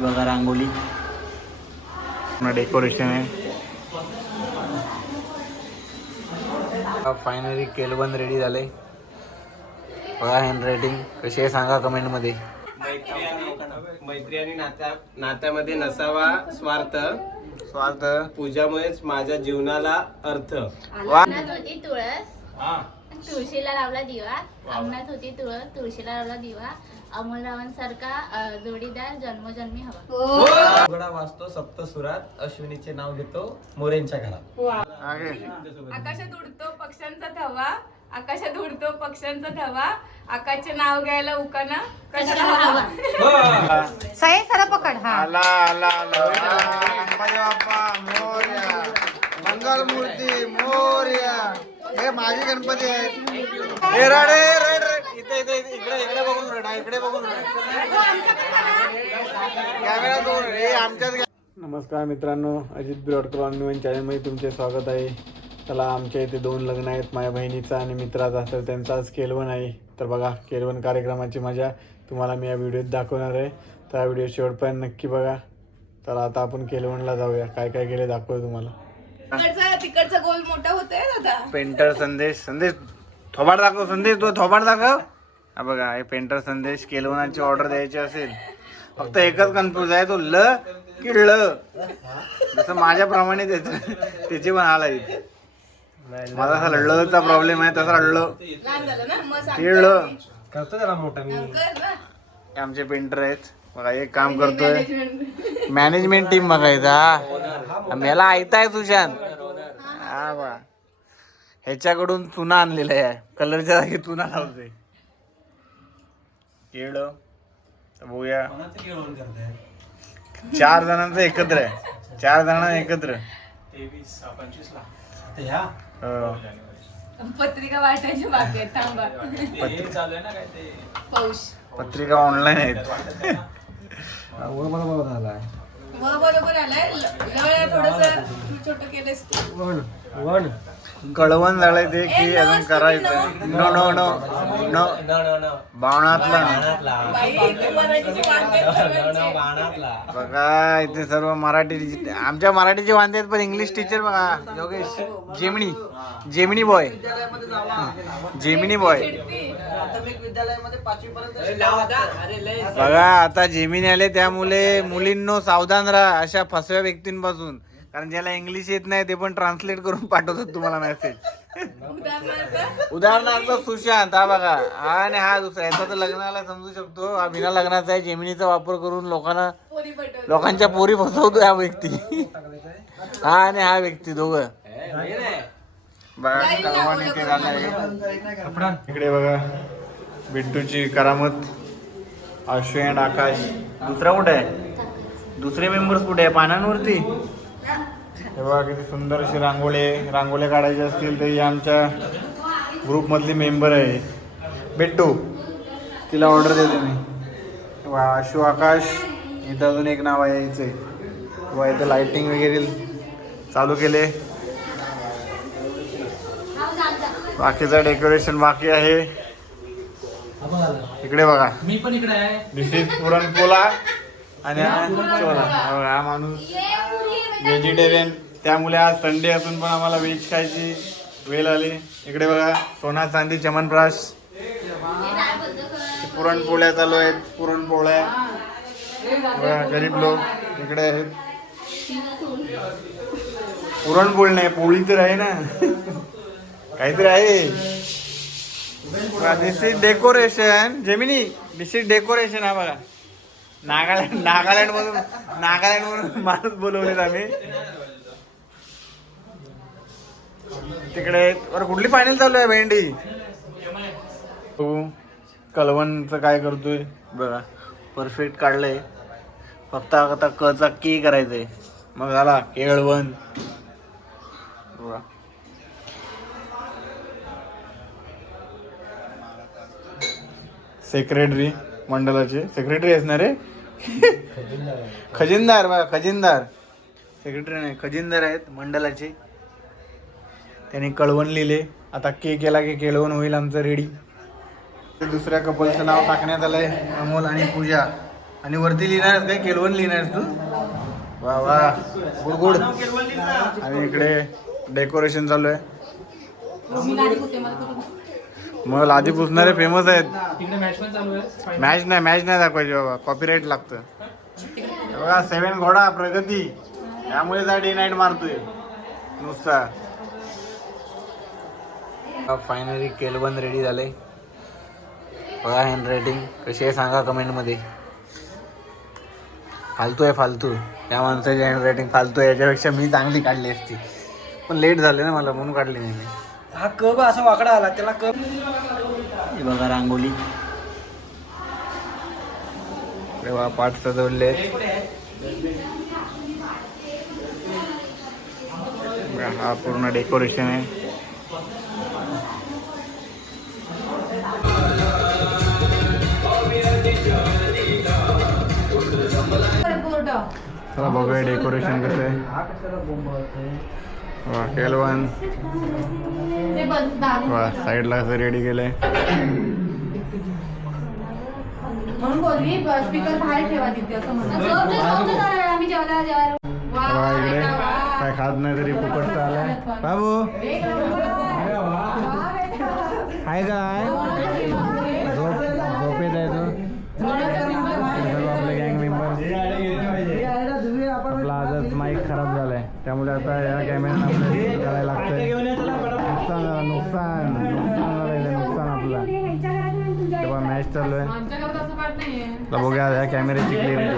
बघा रांगोली डेकोरेशन आहे. फायनली केलवन रेडी झाले. बघा हँड रायटिंग कशी आहे सांगा कमेंट मध्ये. मैत्री आणि नात्यामध्ये नसावा स्वार्थ. स्वार्थ पूजामुळेच माझ्या जीवनाला अर्थ. अंगणात होती तुळस, तुळशीला लावला दिवा. अंगणात होती तुळस, तुळशीला लावला दिवा. अमोलरावां सारखा जोडीदार जन्मोजन्मी हवा. उघडा वाचतो सप्त सुरात, अश्विनीचे नाव घेतो मोरेंच्या घरात. आकाशात उडतो पक्ष्यांचा थवा, आकाशात उडतो पक्ष्यांचा थवा. आकाशचे नाव घ्यायला उकाना कशाला हवा. सही खरा पकड. हा आला आला गणपती बाप्पा मोरया, मंगल मूर्ती मोरया. हे माझे गणपती आहेत. हे रडे रड इथे इथे इकडे इकडे बघून रडा, इकडे बघून कॅमेरा दूर. हे आमच्याच. नमस्कार मित्रांनो, अजित बिरोडकर ऑनलाईन चॅनलमध्ये तुमचे स्वागत आहे. चला, आमच्या इथे 2 लग्न आहेत, माझ्या बहिणीचा आणि मित्राचा. तर त्यांचा आज केलवन आहे. तर बघा केलवन कार्यक्रमाची मजा तुम्हाला मी या व्हिडिओत दाखवणार आहे. तर हा व्हिडिओ शेवटपर्यंत नक्की बघा. तर आता आपण केलवनला जाऊया. काय काय केले दाखवतो तुम्हाला. तिकडचा गोल मोठा होतोय दादा. पेंटर संदेश. संदेश थोबाड दाखव. संदेश तो थोबाड दाखव. हा बघा, हे पेंटर संदेश. केलवनाची ऑर्डर द्यायची असेल फक्त एकच कन्फ्यूज आहे, तो ल की ळ. जसं माझ्याप्रमाणे त्याचे पण हाल आहेत. माझा असा लढचा प्रॉब्लेम आहे, तसा लढलं करतो त्याला मोठा मी. आमचे पेंटर आहेत बघा. एक काम करतोय मॅनेजमेंट टीम बघायचा. मला ऐकताय सुशांत. हा बा, ह्याच्याकडून चुना आणलेला आहे. कलरच्या जागी चुना लावतोय. केळं बघूया. 4 जणांचं एकत्र आहे. 4 जणांना एकत्र. 23-25 ला पत्रिका वाटायची बाकी आहे. थांबा पाऊस. पत्रिका ऑनलाईन आहेत. बरोबर आलाय. थोडस छोट केलंस तू. कळवण झालंय ते की अजून करायचं. नो नो नो नो बावणातला. बघा इथे सर्व मराठी. आमच्या मराठीचे वांदे आहेत, पण इंग्लिश टीचर बघा Yogesh. Gemini Gemini boy. Gemini boy बघा. आता जेमिनी आले, त्यामुळे मुलींनो सावधान राहा अशा फसव्या व्यक्तींपासून. कारण ज्याला इंग्लिश येत नाही ते पण ट्रान्सलेट करून पाठवतात तुम्हाला मेसेज. उदाहरणार्थ सुशांत. हा बघा, हा आणि हा दुसरा. याचा तर लग्नाला समजू शकतो, हा बिना लग्नाचा आहे. जेमिनीचा वापर करून लोकांच्या पोरी फसवतो हा व्यक्ती. हा आणि हा व्यक्ती दोघं बघा. कळवण इथे झालंय. इकडे बघा बिट्टूची करामत. आशु अँड आकाश. दुसरा कुठे आहे? दुसरे मेंबर्स कुठे आहे? पानांवरती. हे बघा किती सुंदर अशी रांगोळ्या काढायचे असतील तर ही आमच्या ग्रुपमधली मेंबर आहे बिट्टू. तिला ऑर्डर देते मी. आशु आकाश. इथं अजून एक नाव आहे यायचं. किंवा इथं लाइटिंग वगैरे चालू केले. बाकीचं डेकोरेशन बाकी आहे. इकडे बघा, मी पण इकडे आहे. दिस इज पुरणपोळा आणि हा माणूस व्हेजिटेरियन. त्यामुळे आज संडे असून पण आम्हाला व्हेज खायची वेळ आली. इकडे बघा सोना चांदी चमनप्राश. पुरणपोळ्या चालू आहेत. पुरणपोळ्या बघा. गरीब लोक इकडे आहेत. पुरणपोळी नाही, पोळी तर आहे ना, काहीतरी आहे. This is decoration. Gemini this is decoration. हा बघा नागालँड मधून माणूस बोलवलेत आम्ही. तिकडे कुठली फायनल चालू आहे? भेंडी. कलवणचं काय करतोय बघा. परफेक्ट काढलंय. फक्त आता कचा की करायचंय, मग झाला केळवण. सेक्रेटरी मंडळाचे सेक्रेटरी असणार आहे. खजिनदार बघा. खजिनदार सेक्रेटरी नाही, खजिनदार आहेत मंडळाचे. त्यांनी कळवण लिहिले. आता केक केला की केळवण होईल आमचं रेडी. दुसऱ्या कपलचं नाव टाकण्यात आलंय, अमोल आणि पूजा. आणि वरती लिहिणार काय केळवण लिहिणार तू? वा वा गुड गुड. आणि इकडे डेकोरेशन चालू आहे. मग आधी पुसणारे फेमस आहेत. मॅच नाही दाखवायची बाबा, कॉपीराईट लागतं. बघा 7 घोडा प्रगती, त्यामुळे जा डे नाईट मारतोय नुसता. फायनली केलवन रेडी झाले. बघा हँड रायटिंग कशी आहे सांगा कमेंटमध्ये. फालतू आहे फालतू, त्या माणसाची हँड रायटिंग फालतू आहे. याच्यापेक्षा मी चांगली काढली असती, पण लेट झाले ना मला म्हणून काढली नाही मी. हा कप असा वाकडा आला त्याला कप. ही बघा रांगोली, पाठ सजवले. हा पूर्ण डेकोरेशन आहे. चला बघूया डेकोरेशन कसं आहे. वा केलवन वा साईडला असं रेडी केलंय. म्हणून बोलली स्पीकर बाहेर ठेवा तिथे असं म्हणतो. इकडे काय खात नाही तरी फुकटचा आलाय. बाबू हाय काय झोपेत आहे तो. आपले गँग मेंबर. आपला आजच माईक खराब झालाय, त्यामुळे आता या कॅमेऱ्यानं आपल्याला करायला लागतंय. नुकसान आपला. तेव्हा मॅच चालू आहे. बघूया या कॅमेऱ्याची क्लिअरिटी.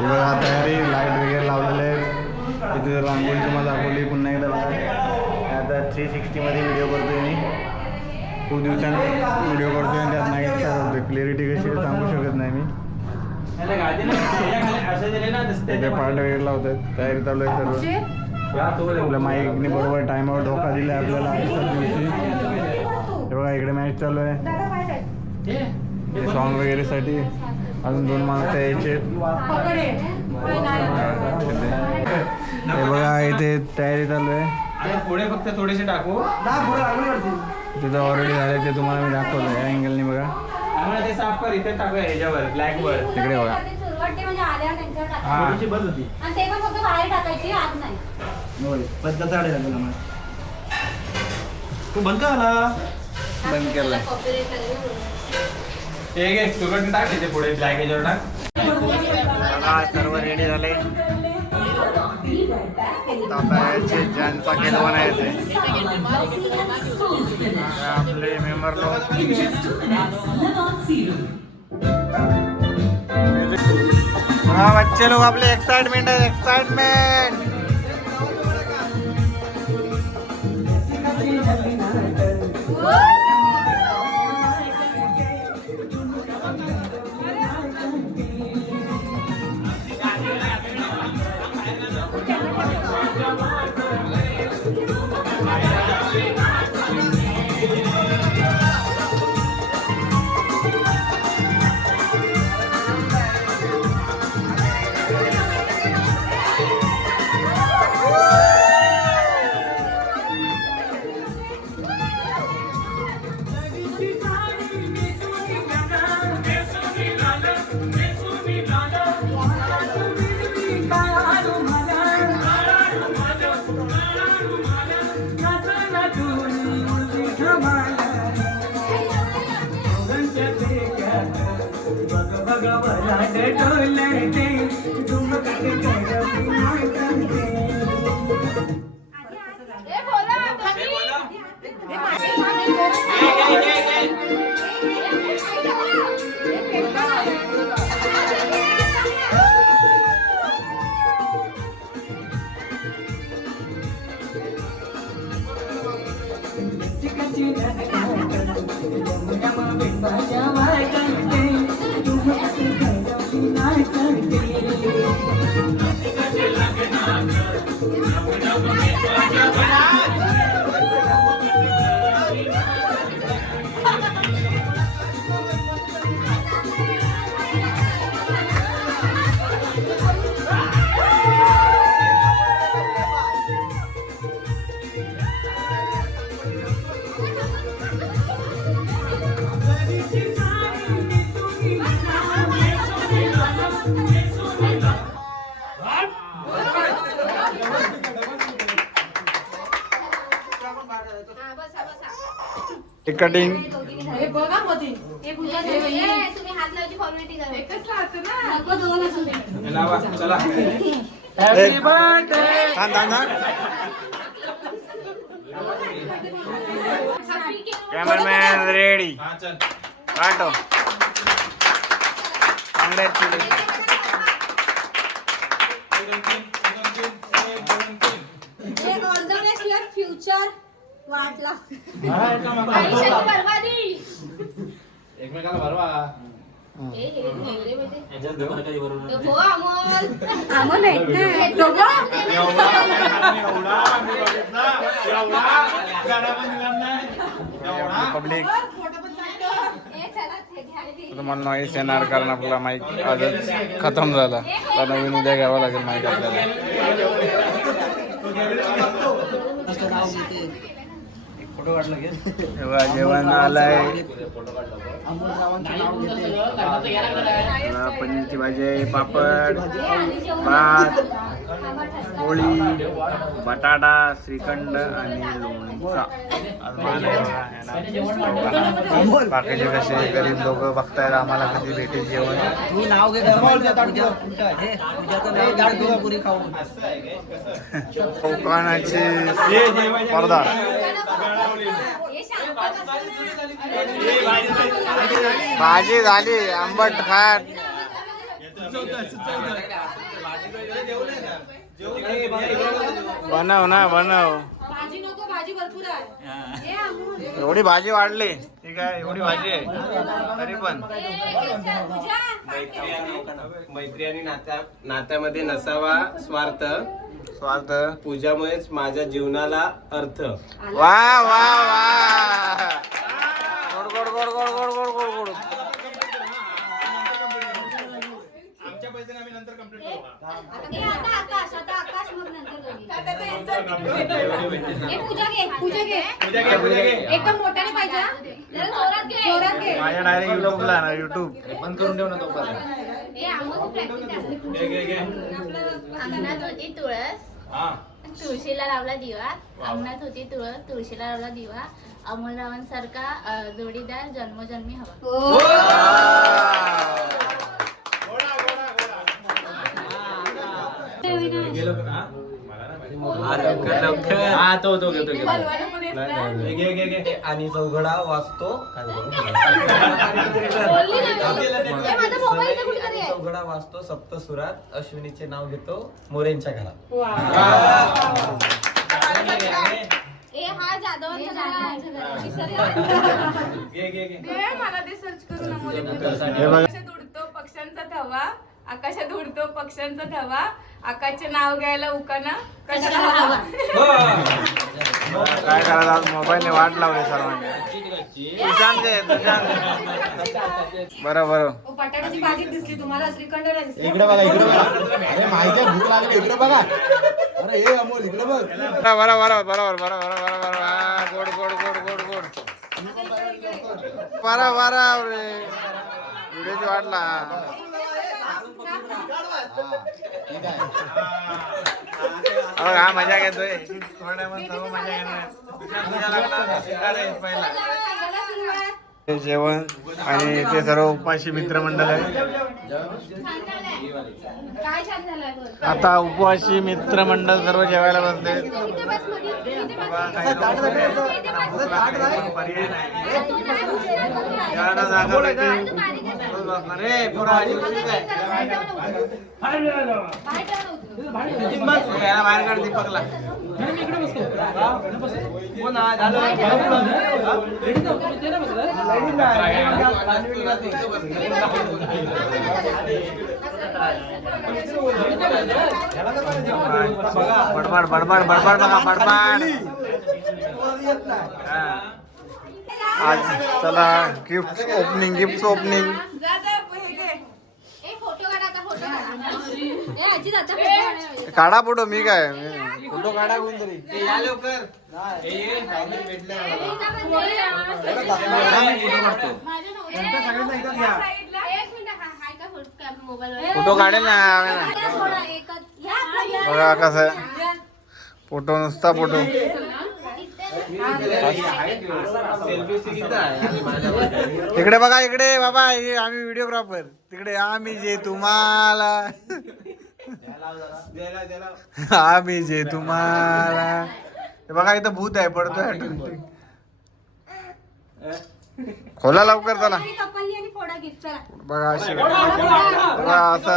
बघा तयारी, लाईट वगैरे लावलेले आहेत. इथे रांगोळी तुम्हाला दाखवली. पुन्हा एकदा बघा, आता 360 मध्ये व्हिडिओ करतोय मी. खूप दिवसांनी व्हिडिओ करतोय आणि त्यात नाईट चालवतोय. क्लिअरिटी कशी आहे सांगू शकत नाही मी. त्याचे पार्ट वगैरे लावतात. तयारी चालू आहे सर्व. आपल्या माईकने बरोबर टायमावर धोका दिला आपल्याला आजच्या दिवशी. हे बघा इकडे मॅच चालू आहे. सॉन्ग वगैरे साठी अजून 2 माणसं यायचे. हे बघा इथे तयारी चालू आहे. पुढे फक्त थोडेसे टाकू. तिथं ऑलरेडी झाले ते तुम्हाला मी दाखवलं या अँगलनी. बघा ते साफ कर. इथे टाकूया ह्याच्यावर ब्लॅक वर. तिकडे बघा. थोडीशी बस होती. तू बंद आला. बंद केलाय. एक सुरुवात टाक तिथे पुढे ब्लॅक ह्याच्यावर टाक. सर्व रेडी झाले. आता याचे ज्यांचा केलवन आहे ते आपले मेंबर लोक. हाँ बच्चे लोग आपले एक्साइटमेंट है. Excitement cutting. तुम्ही हात लावायची फॉर्मॅलिटी करा. एकच राहतं ना. Cameraman ready. काटो. फ्युचर वाटला आयुष्याची बरबादी. एकमेकाला भरवा. हो अमोल पब्लिक तुम्हाला नॉईस येणार कारण आपला माईक आजच खतम झाला. तर नवीन उद्या घ्यावा लागेल माईक आपल्याला. तेव्हा जेवण आलंय. पनीरची भाजी, पापड, भात, पोळी, बटाटा, श्रीखंड आणि लोणचा. बाकीचे कसे गरीब लोक बघतायत आम्हाला कधी भेटेल जेवण. कोकणाची पडदा. भाजी झाली आंबट खाट. बनव ना बनव. एवढी भाजी वाढली ठीक आहे. एवढी भाजी आहे तरी पण मैत्री आणि नात्यामध्ये नसावा स्वार्थ. स्वार्थ पूजामुळेच माझ्या जीवनाला अर्थ. वा वा वा. गोड गोड गोड गोड गोड गोड गोड गोड. एकदम मोठ्याने पाहिजे. माझ्या डायरेक्ट युट्यूबला ना युट्यूब बंद करून ठेव ना तो. अंगणात होती तुळस, तुळशीला लावला दिवा. अंगणात होती तुळस, तुळशीला लावला दिवा. अमोल रावण सारखा जोडीदार जन्मोजन्मी हवा. आणि चौघडा वाचतो. चौघडा वाचतो सप्तसुरात. अश्विनीचे नाव घेतो मोरेंच्या घरात. मला ते सर्च करून आकाशात उडतो पक्ष्यांचा थवा. आकाशात उडतो पक्ष्यांचा थवा. आकाशचे नाव घ्यायला उकाना कशाला हवा. काय करायचं आज मोबाईलने वाट लावली सर्वांनी. बरं बरं. बटाट्याची भाजी दिसली तुम्हाला. श्रीखंड इकडे बघा इकडे बघा. अरे माहिती भूक लागली इकडे बघा. अरे हे अमोल इकडे बघ. बरोबर बरोबर बरोबर बरोबर बरोबर. गोड गोड गोड गोड गोड. बरं बरं रे व्हिडिओची वाटला. हा मजा घेतोय. मजा घेणार. जेवण आणि ते सर्व उपाशी मित्रमंडळ आहे. काय छान झालं. आता उपवासी मित्रमंडळ सर्व जेवायला बसले. पर्याय नाही. बाहेर काढ दीपकला. बडबड बडबड बडबड बघा बडबड. आज चला गिफ्ट ओपनिंग गिफ्ट ओपनिंग. काढा फोटो. मी काय फोटो काढा कोणतरी. फोटो काढेल ना बघा कसं फोटो नुसता फोटो. इकडे बघा, इकडे बाबा, हे आम्ही व्हिडिओग्राफर. तिकडे आम्ही जे तुम्हाला आम्ही जे तुम्हाला. हे बघा इथं भूत आहे, पडतोय. खोला लवकर चला. बघा अशी बघा, असं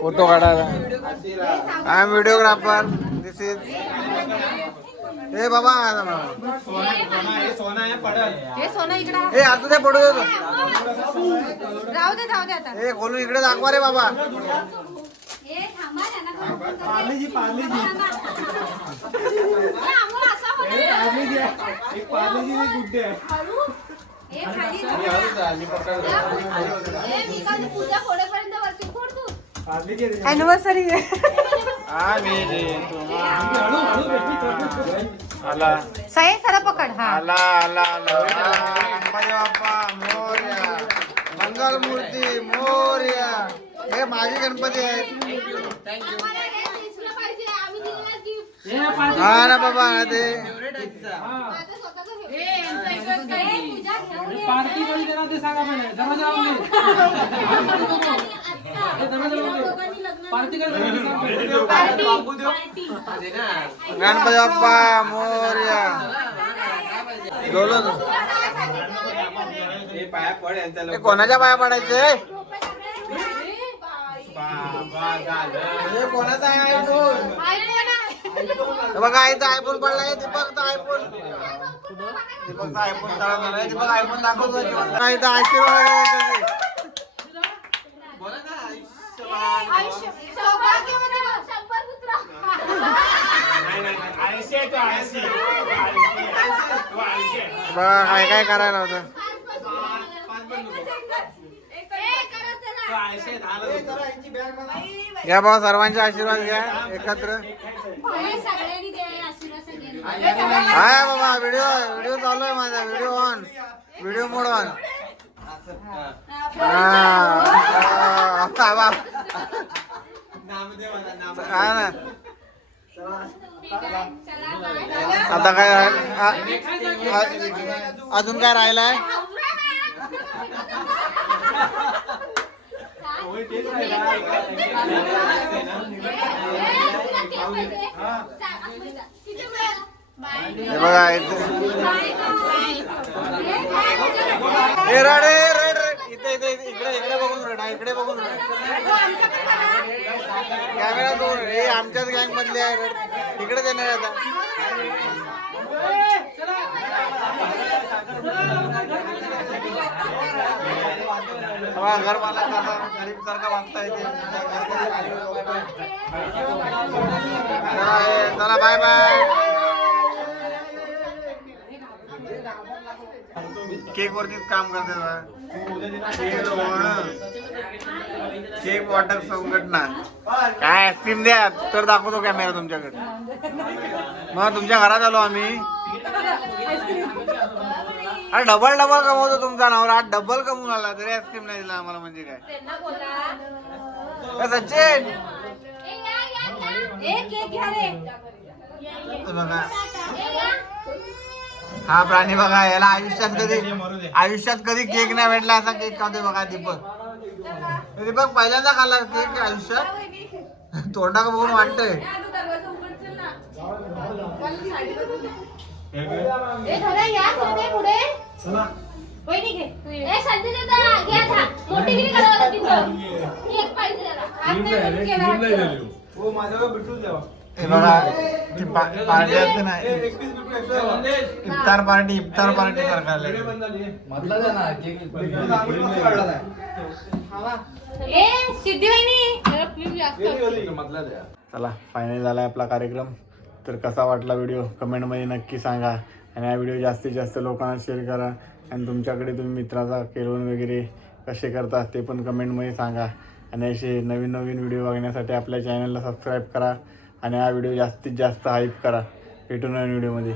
फोटो काढायला. I am videographer. This is हे बाबा. हे सोनं इकडे हे असू दे, पडू दे. जाऊ दे आता. हे खोलून इकडे दाखवा रे बाबा. अॅनिव्हर्सरी आम्ही जे आला साई सरा पकड. हा आला आला आला. गणपती बाप्पा मोरया. मंगल मूर्ती मोरया. हे माझे गणपती आहेत. हा ना बाबा ते गणपती बाप्पा मोरया. बोलो हे कोणाच्या पाया पडायचे? हे कोणाचा आहे आयफोन? हे बघा इथं आयफोन पडलाय. दीपकचा आयफोन. दीपकचा आयफोन काढला. दीपक आयफोन दाखवतो. इथं आशीर्वाद आहे. बघा काय काय करायला होतं. घ्या बाबा, सर्वांचे आशीर्वाद घ्या एकत्र. हाय बाबा, व्हिडिओ चालू आहे माझा. Video on. Video mode on. हा ना. आता काय अजून काय राहिलाय? हे बघा हे रड इथे इथे इकडे इकडे बघून रडा. इकडे बघून रडा. कॅमेरा दूर. हे आमच्याच गँग मधले आहे. इकडे देणार आता. घर मला गरीब सारखा वागता येते. चला बाय बाय. केक वरतीच काम करते. केक वाटप संघटना. काय आईस्क्रीम द्या तर दाखवतो कॅमेरा तुमच्याकडे. मग तुमच्या घरात आलो आम्ही. अरे डबल कमवतो तुमचा नवरा. आज डबल कमवून आला तरी आईस्क्रीम नाही दिला आम्हाला. म्हणजे काय सचिन? बघा हा प्राणी बघा. याला आयुष्यात कधी केक नाही भेटला असा केक खाते बघा दीपक. दीपक पहिल्यांदा खाल्ला केक आयुष्यात. तोंडा बघून वाटतंय. हे बघा ती पार्टी असते ना, इफ्तार पार्टी सारखा. चला फायनल झालाय आपला कार्यक्रम. तर कसा वाटला व्हिडिओ कमेंटमध्ये नक्की सांगा. आणि हा व्हिडिओ जास्तीत जास्त लोकांना शेअर करा. आणि तुमच्याकडे तुम्ही मित्राचा केळवण वगैरे कसे करता ते पण कमेंटमध्ये सांगा. आणि असे नवीन नवीन व्हिडिओ बघण्यासाठी आपल्या चॅनलला सबस्क्राईब करा. आणि हा व्हिडिओ जास्तीत जास्त हाईप करा. भेटू नवीन व्हिडिओमध्ये.